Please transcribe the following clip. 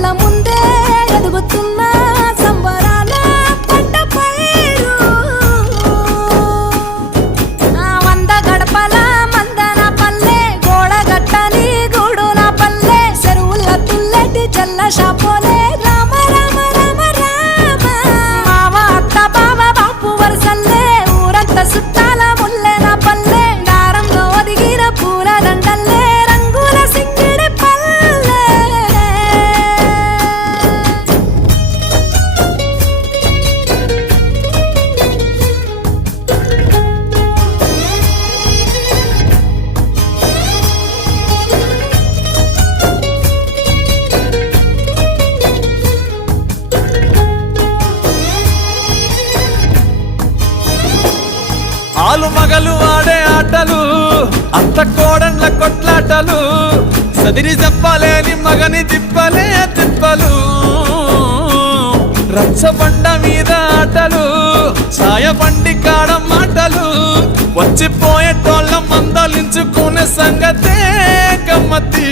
కళ్ళ ముందే ఎదుగుతున్న సంబరాల పంట పైరు వంద గడపల మందన పల్లె గోడగట్టని గూడున పల్లె చెరువుల తుల్లెటి చెల్ల షాపోలే రామ రామ రామ రామ మావ అత్త బావ బాపు వరసల్లే ఊరంత సుట్టాల ముల్లెన పల్లె దారంలో ఒదిగిన పూల దండల్లే రంగుల సింగిడి పల్లె ఆలు మగలు ఆడే ఆటలు అత్త కోడళ్ళ కొట్లాటలు సదిరి చెప్పలేని మగని తిప్పలే తిప్పలు రచ్చబండ మీద ఆటలు సాయబండి కాడ మాటలు వచ్చిపోయేటోళ్ళ మందలించుకునే సంగతే గమ్మతి